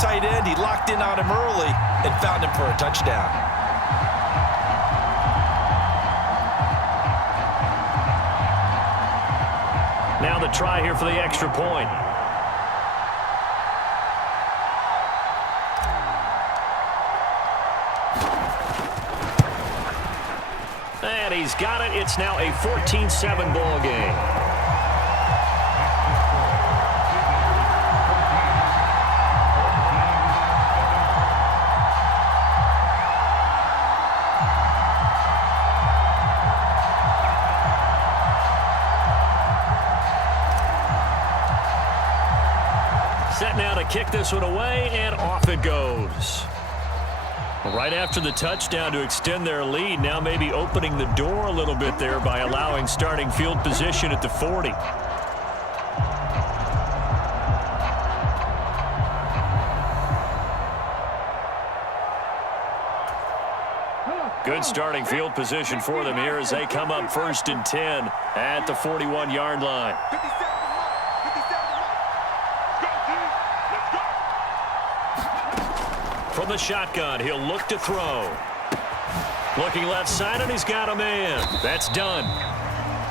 tight end. He locked in on him early and found him for a touchdown. Now the try here for the extra point. And he's got it. It's now a 14-7 ball game. Set now to kick this one away, and off it goes. Right after the touchdown to extend their lead, now maybe opening the door a little bit there by allowing starting field position at the 40. Good starting field position for them here as they come up 1st and 10 at the 41-yard line. From the shotgun, he'll look to throw. Looking left side, and he's got a man. That's done.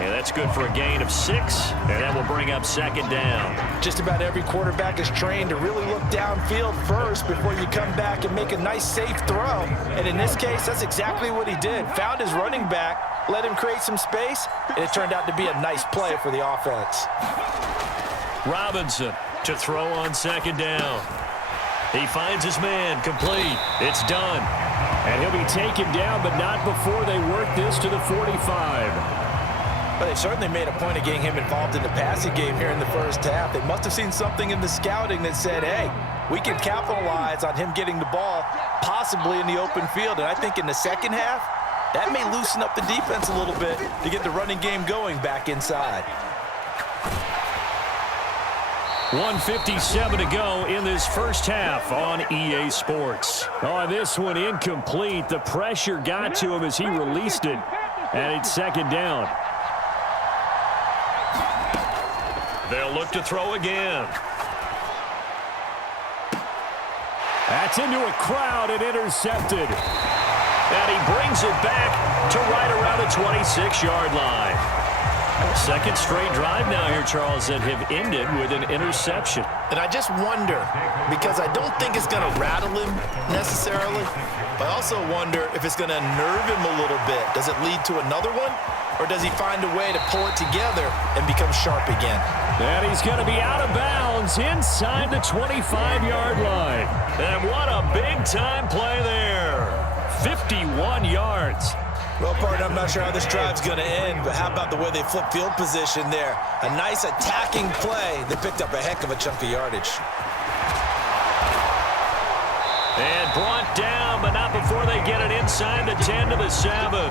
And that's good for a gain of 6, and that will bring up 2nd down. Just about every quarterback is trained to really look downfield first before you come back and make a nice, safe throw. And in this case, that's exactly what he did. Found his running back, let him create some space, and it turned out to be a nice play for the offense. Robinson to throw on 2nd down. He finds his man, complete. It's done. And he'll be taken down, but not before they work this to the 45. But they certainly made a point of getting him involved in the passing game here in the first half. They must have seen something in the scouting that said, hey, we can capitalize on him getting the ball, possibly in the open field. And I think in the second half, that may loosen up the defense a little bit to get the running game going back inside. 1:57 to go in this first half on EA Sports. Oh, this one incomplete. The pressure got to him as he released it, and it's 2nd down. They'll look to throw again. That's into a crowd and intercepted. And he brings it back to right around the 26-yard line. Second straight drive now here, Charles, that have ended with an interception. And I just wonder, because I don't think it's going to rattle him necessarily, but I also wonder if it's going to nerve him a little bit. Does it lead to another one, or does he find a way to pull it together and become sharp again? And he's going to be out of bounds inside the 25-yard line. And what a big-time play there. 51 yards. Well, partner, I'm not sure how this drive's going to end, but how about the way they flip field position there? A nice attacking play that picked up a heck of a chunk of yardage. And brought down, but not before they get it inside the 10 to the 7.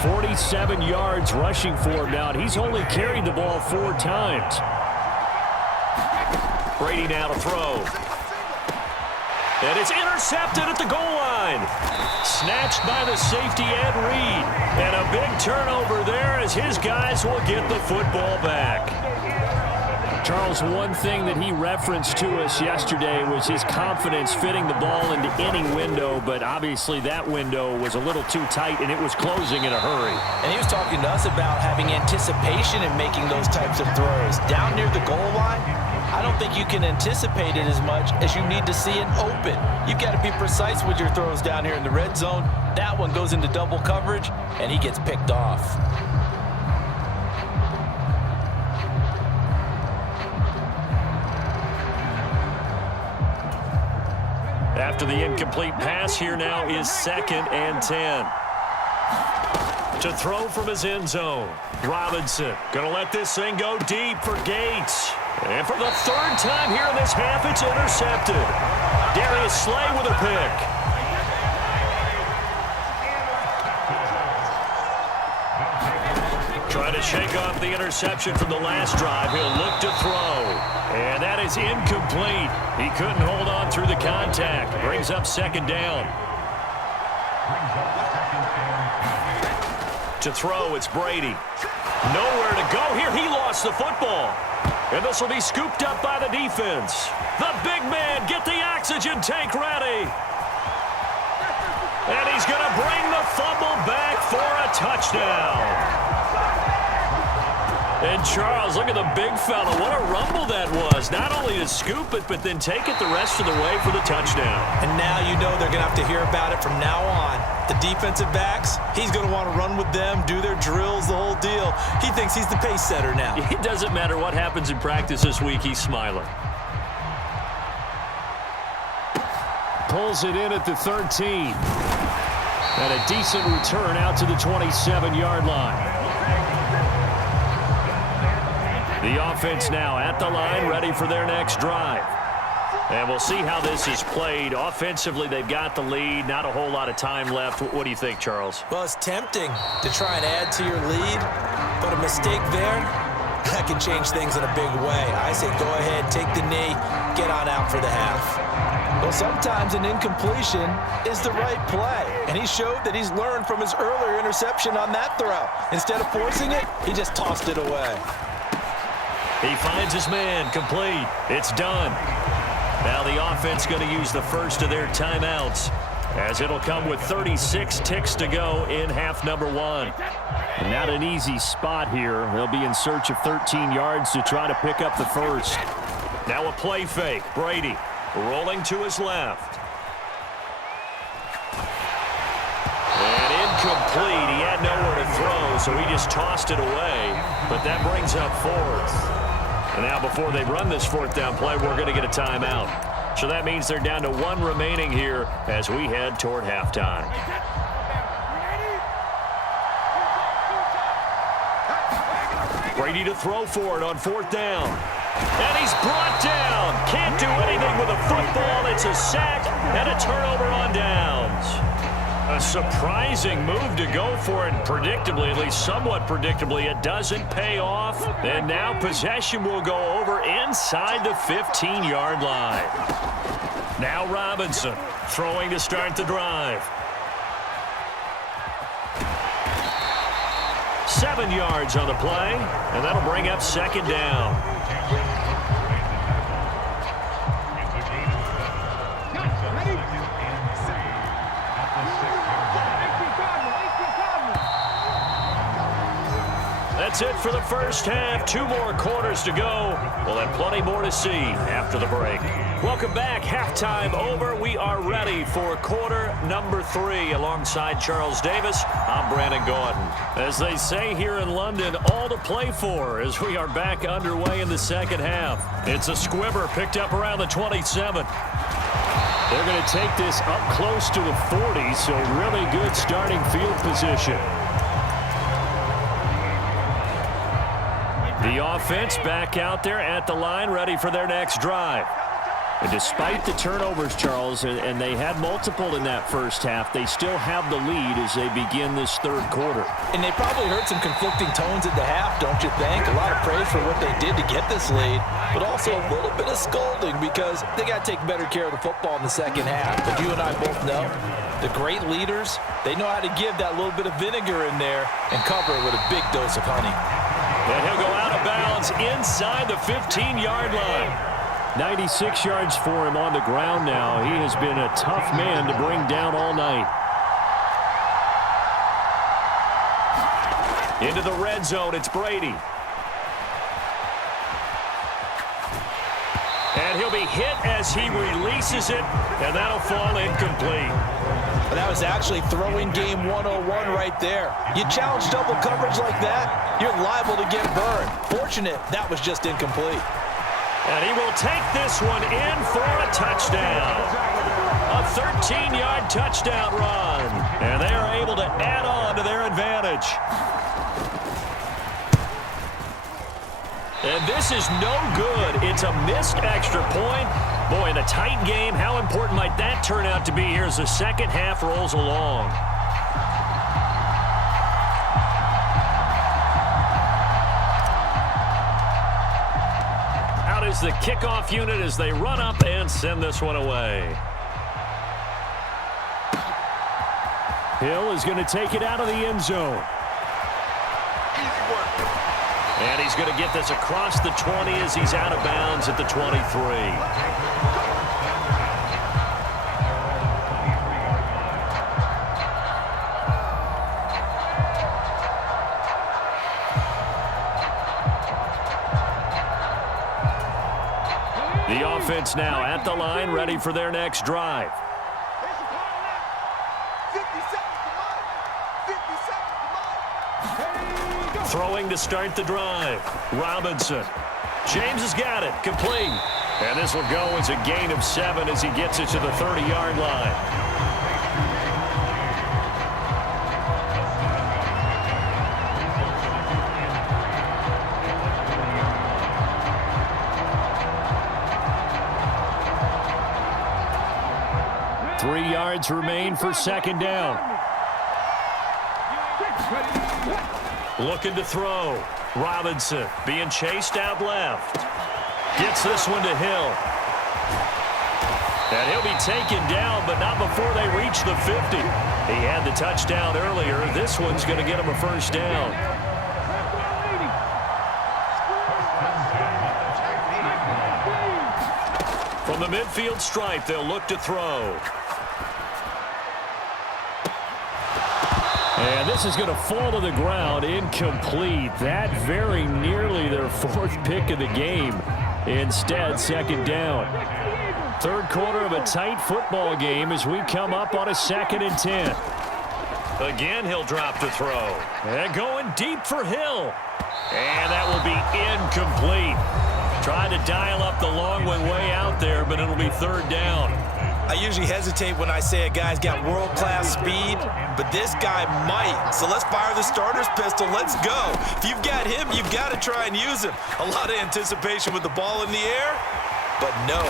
47 yards rushing for him now. He's only carried the ball 4 times. Brady now to throw. And it's intercepted at the goal line. Snatched by the safety Ed Reed. And a big turnover there as his guys will get the football back. Charles, one thing that he referenced to us yesterday was his confidence fitting the ball into any window, but obviously that window was a little too tight and it was closing in a hurry. And he was talking to us about having anticipation in making those types of throws. Down near the goal line, I don't think you can anticipate it as much as you need to see it open. You've got to be precise with your throws down here in the red zone. That one goes into double coverage, and he gets picked off. After the incomplete pass, here now is 2nd and 10. To throw from his end zone. Robinson going to let this thing go deep for Gates. And for the 3rd time here in this half, it's intercepted. Darius Slay with a pick. Trying to shake off the interception from the last drive. He'll look to throw. And that is incomplete. He couldn't hold on through the contact. Brings up 2nd down. To throw, it's Brady. Nowhere to go here. He lost the football. And this will be scooped up by the defense. The big man, get the oxygen tank ready. And he's going to bring the fumble back for a touchdown. And Charles, look at the big fella. What a rumble that was. Not only to scoop it, but then take it the rest of the way for the touchdown. And now you know they're going to have to hear about it from now on. The defensive backs, he's going to want to run with them, do their drills, the whole deal. He thinks he's the pace setter now. It doesn't matter what happens in practice this week. He's smiling. Pulls it in at the 13. And a decent return out to the 27-yard line. The offense now at the line, ready for their next drive. And we'll see how this is played. Offensively, they've got the lead. Not a whole lot of time left. What do you think, Charles? Well, it's tempting to try and add to your lead, but a mistake there, that can change things in a big way. I say go ahead, take the knee, get on out for the half. Well, sometimes an incompletion is the right play, and he showed that he's learned from his earlier interception on that throw. Instead of forcing it, he just tossed it away. He finds his man, complete. It's done. Now the offense going to use the first of their timeouts, as it'll come with 36 ticks to go in half number one. And not an easy spot here. They'll be in search of 13 yards to try to pick up the first. Now a play fake. Brady rolling to his left. And incomplete. He had nowhere to throw, so he just tossed it away. But that brings up fourth. And now before they run this fourth down play, we're going to get a timeout. So that means they're down to one remaining here as we head toward halftime. Brady to throw for it on fourth down. And he's brought down. Can't do anything with a football. It's a sack and a turnover on downs. A surprising move to go for it. Predictably, at least somewhat predictably, it doesn't pay off. And now possession will go over inside the 15-yard line. Now Robinson throwing to start the drive. 7 yards on the play, and that'll bring up second down. That's it for the first half. 2 more quarters to go. We'll have plenty more to see after the break. Welcome back. Halftime over. We are ready for quarter number 3. Alongside Charles Davis, I'm Brandon Gordon. As they say here in London, all to play for as we are back underway in the second half. It's a squibber picked up around the 27. They're going to take this up close to the 40, so really good starting field position. The offense back out there at the line, ready for their next drive. And despite the turnovers, Charles, and they had multiple in that first half, they still have the lead as they begin this third quarter. And they probably heard some conflicting tones at the half, don't you think? A lot of praise for what they did to get this lead, but also a little bit of scolding because they got to take better care of the football in the second half. But you and I both know the great leaders, they know how to give that little bit of vinegar in there and cover it with a big dose of honey. And he'll go out of bounds inside the 15-yard line. 96 yards for him on the ground now. He has been a tough man to bring down all night. Into the red zone, it's Brady. And he'll be hit as he releases it, and that'll fall incomplete. But that was actually throwing game 101 right there. You challenge double coverage like that, you're liable to get burned. Fortunate, that was just incomplete. And he will take this one in for a touchdown. A 13-yard touchdown run. And they are able to add on to their advantage. And this is no good. It's a missed extra point. Boy, in a tight game, how important might that turn out to be here as the second half rolls along? Out is the kickoff unit as they run up and send this one away. Hill is going to take it out of the end zone. And he's going to get this across the 20 as he's out of bounds at the 23. The offense now at the line, ready for their next drive. Throwing to start the drive. Robinson. James has got it. Complete. And this will go as a gain of 7 as he gets it to the 30-yard line. 3 yards remain for second down. Looking to throw. Robinson being chased out left. Gets this one to Hill. And he'll be taken down, but not before they reach the 50. He had the touchdown earlier. This one's going to get him a first down. From the midfield stripe, they'll look to throw. And this is going to fall to the ground, incomplete. That very nearly their 4th pick of the game. Instead, second down. Third quarter of a tight football game as we come up on a 2nd and 10. Again, he'll drop to throw. And going deep for Hill. And that will be incomplete. Trying to dial up the long one way out there, but it'll be third down. I usually hesitate when I say a guy's got world-class speed, but this guy might. So let's fire the starter's pistol. Let's go. If you've got him, you've got to try and use him. A lot of anticipation with the ball in the air, but no,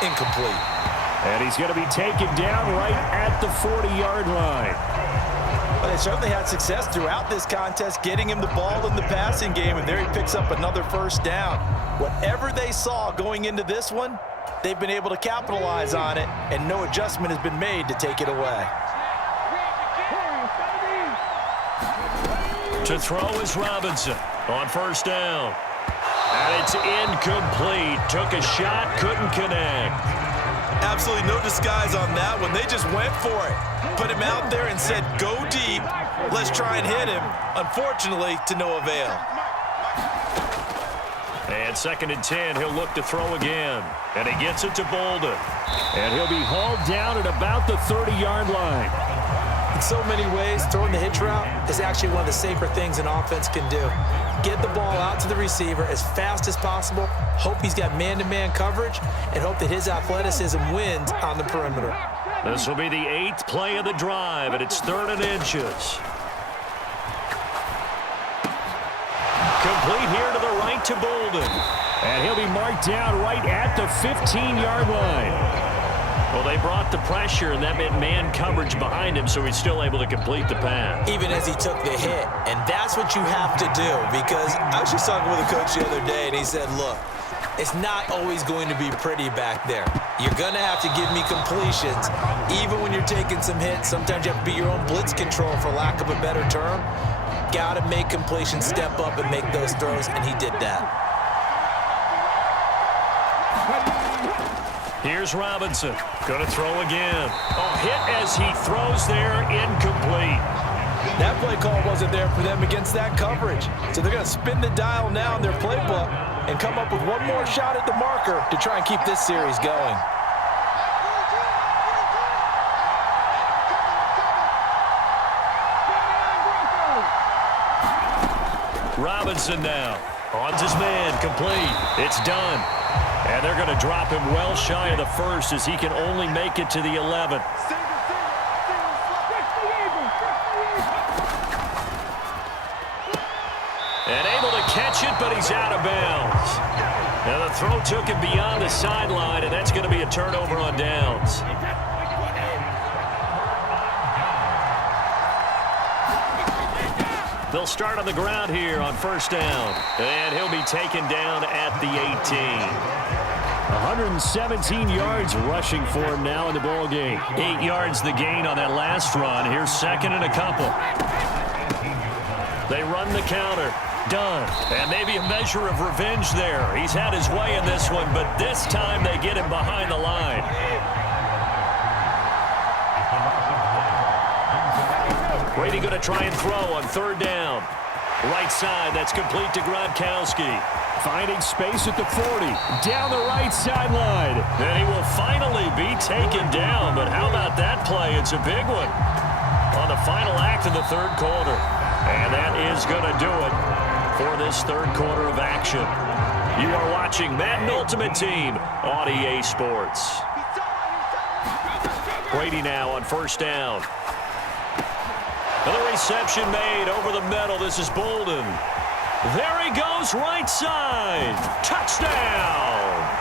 incomplete. And he's going to be taken down right at the 40-yard line. But they certainly had success throughout this contest, getting him the ball in the passing game, and there he picks up another first down. Whatever they saw going into this one, they've been able to capitalize on it, and no adjustment has been made to take it away. To throw is Robinson on first down. And it's incomplete. Took a shot, couldn't connect. Absolutely no disguise on that one. They just went for it. Put him out there and said, go deep. Let's try and hit him. Unfortunately, to no avail. And 2nd and 10, he'll look to throw again. And he gets it to Bolden. And he'll be hauled down at about the 30-yard line. In so many ways, throwing the hitch route is actually one of the safer things an offense can do. Get the ball out to the receiver as fast as possible, hope he's got man-to-man coverage, and hope that his athleticism wins on the perimeter. This will be the 8th play of the drive, and it's 3rd and inches. Complete here to the right to Bolden. And he'll be marked down right at the 15-yard line. Well, they brought the pressure, and that meant man coverage behind him, so he's still able to complete the pass. Even as he took the hit. And that's what you have to do, because I was just talking with a coach the other day, and he said, look, it's not always going to be pretty back there. You're going to have to give me completions, even when you're taking some hits. Sometimes you have to be your own blitz control, for lack of a better term. Got to make completions, step up, and make those throws, and he did that. Here's Robinson. Going to throw again. Oh, hit as he throws there, incomplete. That play call wasn't there for them against that coverage. So they're going to spin the dial now in their playbook and come up with one more shot at the marker to try and keep this series going. Robinson now. On his man, complete. It's done. And they're going to drop him well shy of the first as he can only make it to the 11th. And able to catch it, but he's out of bounds. Now the throw took him beyond the sideline, and that's going to be a turnover on downs. They'll start on the ground here on first down. And he'll be taken down at the 18. 117 yards rushing for him now in the ball game. 8 yards the gain on that last run. Here's 2nd and a couple. They run the counter. Done. And maybe a measure of revenge there. He's had his way in this one, but this time they get him behind the line. Brady going to try and throw on third down. Right side, that's complete to Gronkowski. Finding space at the 40. Down the right sideline. And he will finally be taken down, but how about that play? It's a big one on the final act of the third quarter. And that is going to do it for this third quarter of action. You are watching Madden Ultimate Team on EA Sports. Brady now on first down. Another reception made over the middle. This is Bolden. There he goes, right side. Touchdown.